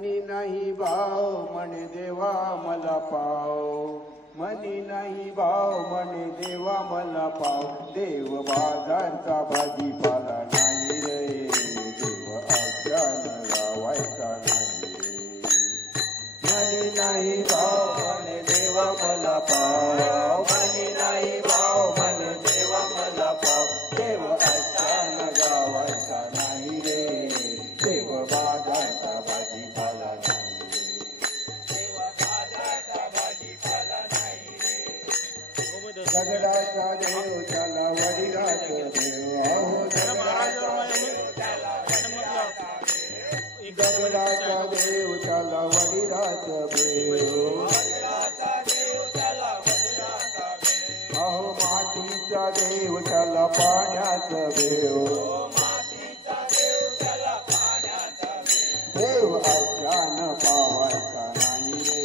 मनी नाही भाव म्हणे देवा मला पाव, मनी नाही भाव म्हणे देवा मला पाव, देव बाजारचा भाजीपाला नाही रे, देव आज्ञान लावायचा नाही रे. मनी नाही भाव म्हणे देवा मला पाव, मनी नाही भाव म्हणे देवा मला पाव, देव आज्ञान लावायचा नाही रे, देव बाजारचा भाजीपाला नाही रे, देव बाजारचा भाजीपाला नाही रे. दगडाचा देव त्याला वडिलाच देव, अहो दगडाचा देव त्याला वडिलाच देव, अहो मातीचा देव त्याला पाण्याच देव, देव आज्ञान पावायचा नाही रे,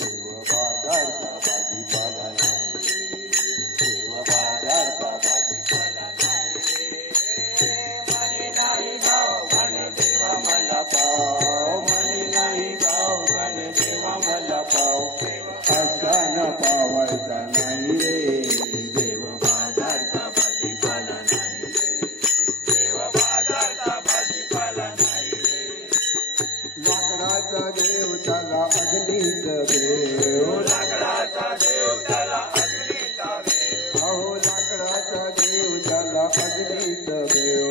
देव बाजारचा भाजीपाला नाही रे, देव बाजारचा भाजीपाला नाही रे. मनी नाही भाव म्हणे देवा मला पाव, मनी नाही भाव म्हणे देवा मला पाव, आज्ञान पावायचा नाही रे, देव बाजारचा भाजीपाला नाही रे, देव बाजारचा भाजीपाला नाही रे. लाकडाचा देव त्याला अग्नीच देव, लाकडाचा देव त्याला अग्नीचा देव, अहो लाकडाचा देव त्याला अग्नीच देव,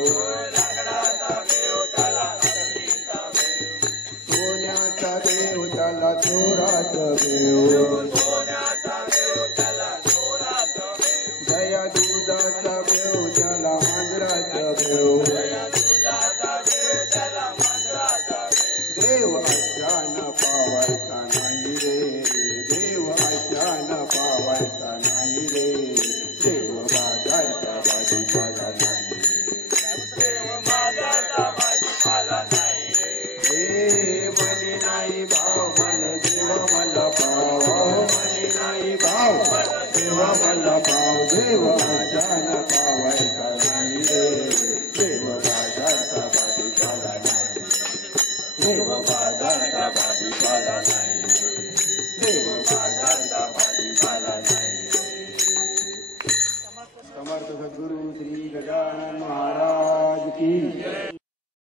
लाकडाचा देव त्याला अग्नीचा देव. सोन्याचा देव त्याला चोराच देव, सोन्याचा देव त्याला चोराच देव. दया दुधाचा देव त्याला मांजराच देव, दया दुधाचा देव त्याला मांजराचा देव. देव आज्ञान पावायचा नाही रे, देव आज्ञान पावायचा नाही रे, देव बाजारचा भाजीपाला नाही रे, देव बाजारचा भाजीपाला नाही रे. मनी नाही भाव म्हणे देवा मला पाव, मनी नाही भाव देवा मला पाव, देव आज्ञान पावायचा नाही रे,